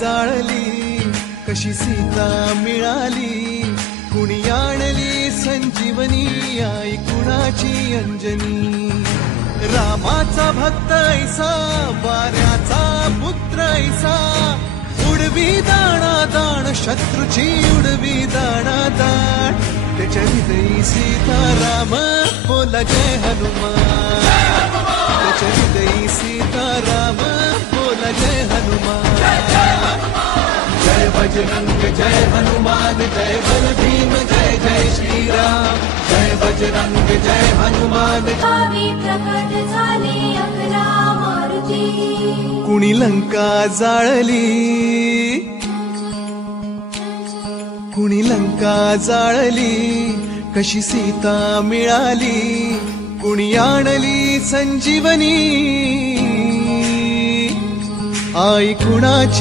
जाळली कशी सीता मिळाली, कुणी आणली संजीवनी, आई कुणाची अंजनी. रामाचा भक्त ऐसा, वाऱ्याचा पुत्र ऐसा, उडवी दाणा दाण शत्रूची उडवी दाणा दाण. त्याच्या हृदयी सीताराम बोला जय हनुमान, त्याच्या हृदयी सीताराम बोला जय हनुमान. जय बजरंग जय हनुमान, जय बल भीम जय जय श्रीराम. जय बजरंग जय हनुमान. प्रकट झाले अकरा मारुती, कुणी लंका जाळली, कुणी लंका जाळली कशी सीता मिळाली, कुणी आणली संजीवनी, आई कुणाची